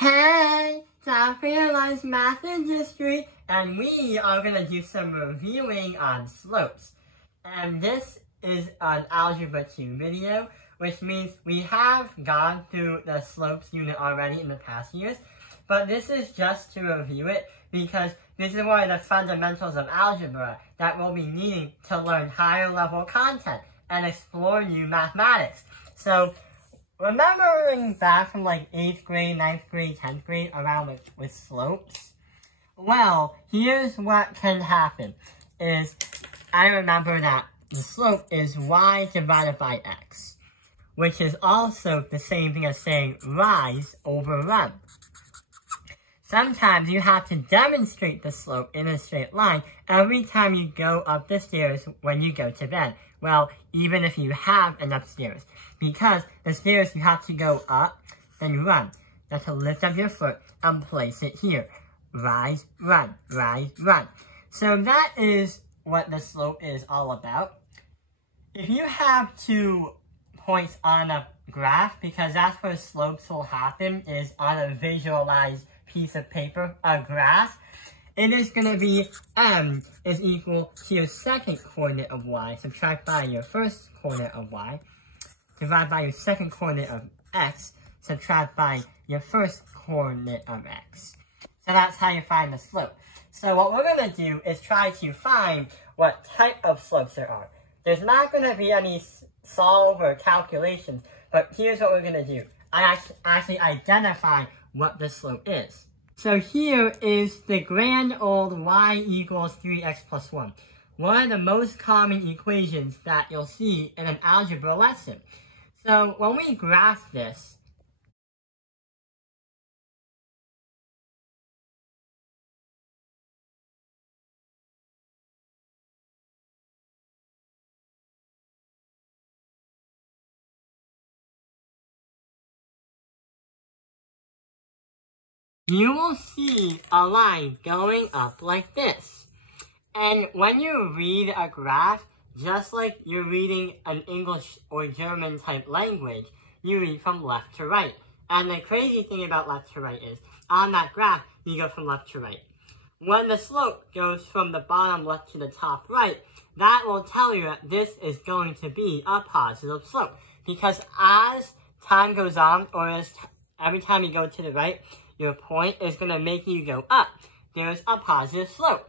Hey, time for Realized Math and History, and we are going to do some reviewing on slopes. And this is an Algebra 2 video, which means we have gone through the slopes unit already in the past years, but this is just to review it because this is one of the fundamentals of algebra that we'll be needing to learn higher level content and explore new mathematics. So, remembering back from like 8th grade, 9th grade, 10th grade around with slopes, well, here's what can happen, is I remember that the slope is y divided by x, which is also the same thing as saying rise over run. Sometimes you have to demonstrate the slope in a straight line every time you go up the stairs when you go to bed. Well, even if you have enough stairs. Because the stairs you have to go up, then run. You have to lift up your foot and place it here. Rise, run, rise, run. So that is what the slope is all about. If you have 2 points on a graph, because that's where slopes will happen, is on a visualized piece of paper, a graph, it is going to be m is equal to your second coordinate of y, subtract by your first coordinate of y, divide by your second coordinate of x, subtract by your first coordinate of x. So that's how you find the slope. So what we're going to do is try to find what type of slopes there are. There's not going to be any solve or calculations, but here's what we're going to do. I actually identify what the slope is. So here is the grand old y equals 3x plus 1. One of the most common equations that you'll see in an algebra lesson. So when we graph this, you will see a line going up like this. And when you read a graph, just like you're reading an English or German type language, you read from left to right. And the crazy thing about left to right is, on that graph, you go from left to right. When the slope goes from the bottom left to the top right, that will tell you that this is going to be a positive slope. Because as time goes on, or as every time you go to the right, your point is going to make you go up. There's a positive slope.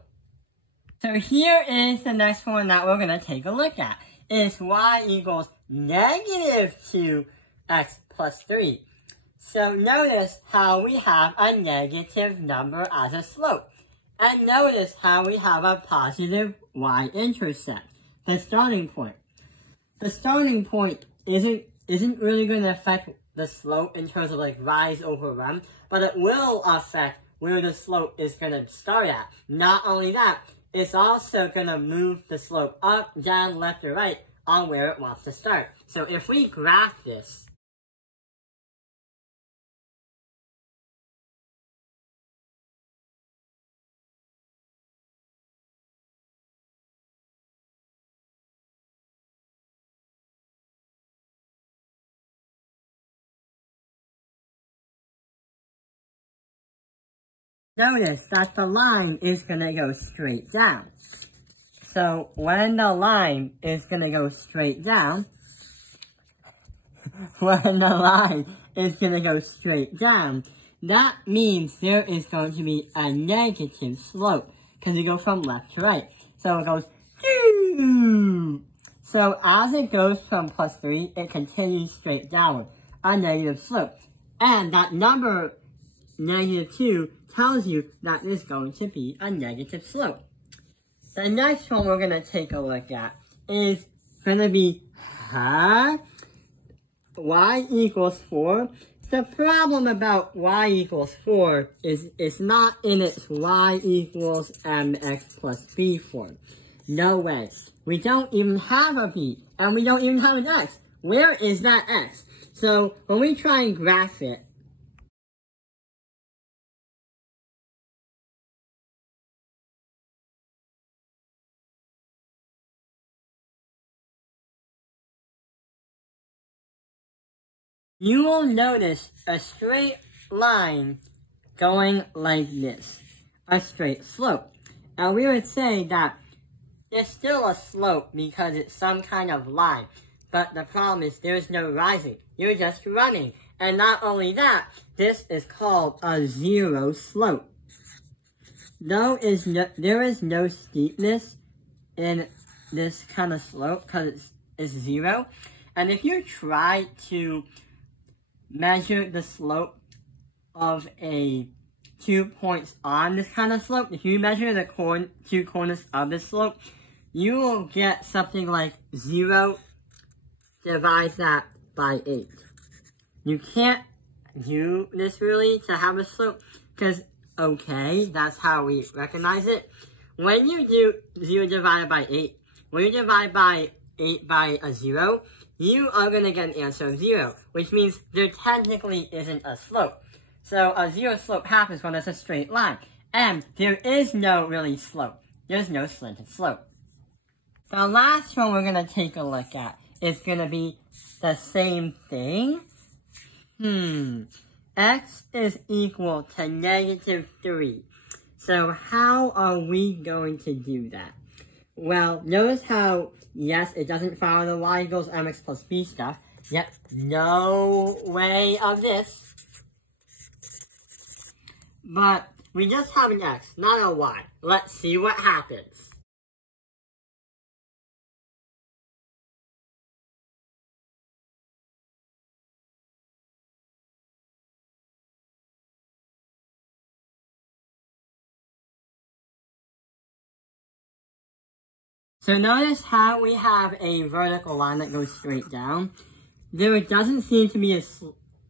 So here is the next one that we're going to take a look at. Is y equals negative 2x plus 3. So notice how we have a negative number as a slope. And notice how we have a positive y-intercept, the starting point. The starting point isn't really going to affect the slope in terms of like rise over run, but it will affect where the slope is going to start at. Not only that, it's also going to move the slope up, down, left, or right on where it wants to start. So if we graph this, notice that the line is going to go straight down. So when the line is going to go straight down, that means there is going to be a negative slope because you go from left to right. So it goes, doo! So as it goes from plus 3, it continues straight downward, a negative slope. And that number, negative 2, tells you that there's going to be a negative slope. The next one we're going to take a look at is going to be y equals 4. The problem about y equals 4 is it's not in its y equals mx plus b form. No way. We don't even have a b, and we don't even have an x. Where is that x? So when we try and graph it, you will notice a straight line going like this, a straight slope. And we would say that it's still a slope because it's some kind of line, but the problem is there's no rising. You're just running. And not only that, this is called a zero slope. There is no steepness in this kind of slope because it's zero. And if you try to measure the slope of 2 points on this kind of slope, if you measure the two corners of this slope, you will get something like 0 divide that by 8. You can't do this really to have a slope because, okay, that's how we recognize it. When you do 0 divided by 8, when you divide by 8 by a 0, you are going to get an answer of 0, which means there technically isn't a slope. So a zero slope happens when it's a straight line, and there is no really slope. There's no slanted slope. The last one we're going to take a look at is going to be the same thing. X is equal to -3. So how are we going to do that? Well, notice how, yes, it doesn't follow the y equals mx plus b stuff. Yep, no way of this. But we just have an x, not a y. Let's see what happens. So notice how we have a vertical line that goes straight down. There doesn't seem to be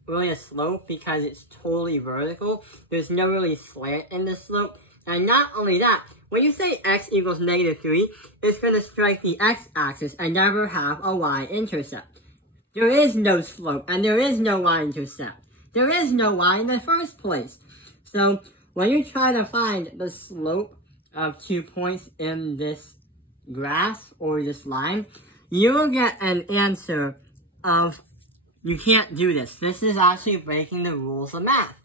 really a slope because it's totally vertical. There's no really slant in the slope. And not only that, when you say x equals -3, it's going to strike the x-axis and never have a y-intercept. There is no slope and there is no y-intercept. There is no y in the first place. So when you try to find the slope of 2 points in this graph or this line, you will get an answer of, you can't do this. This is actually breaking the rules of math.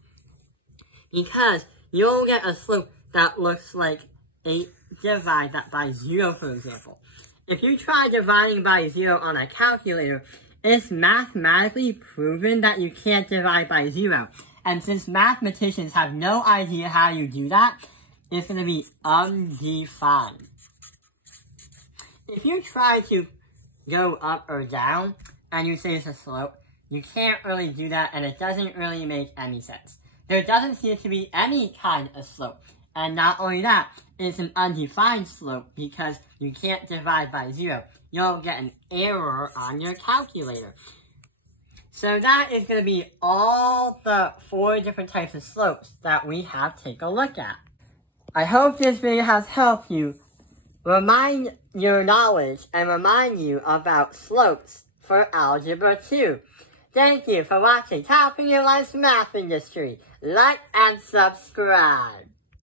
Because you'll get a slope that looks like 8 divide that by 0, for example. If you try dividing by 0 on a calculator, it's mathematically proven that you can't divide by 0. And since mathematicians have no idea how you do that, it's going to be undefined. If you try to go up or down, and you say it's a slope, you can't really do that, and it doesn't really make any sense. There doesn't seem to be any kind of slope. And not only that, it's an undefined slope because you can't divide by 0. You'll get an error on your calculator. So that is going to be all the 4 different types of slopes that we have to take a look at. I hope this video has helped you remind your knowledge and remind you about slopes for Algebra 2. Thank you for watching Topping Your Life's Math Industry. Like and subscribe.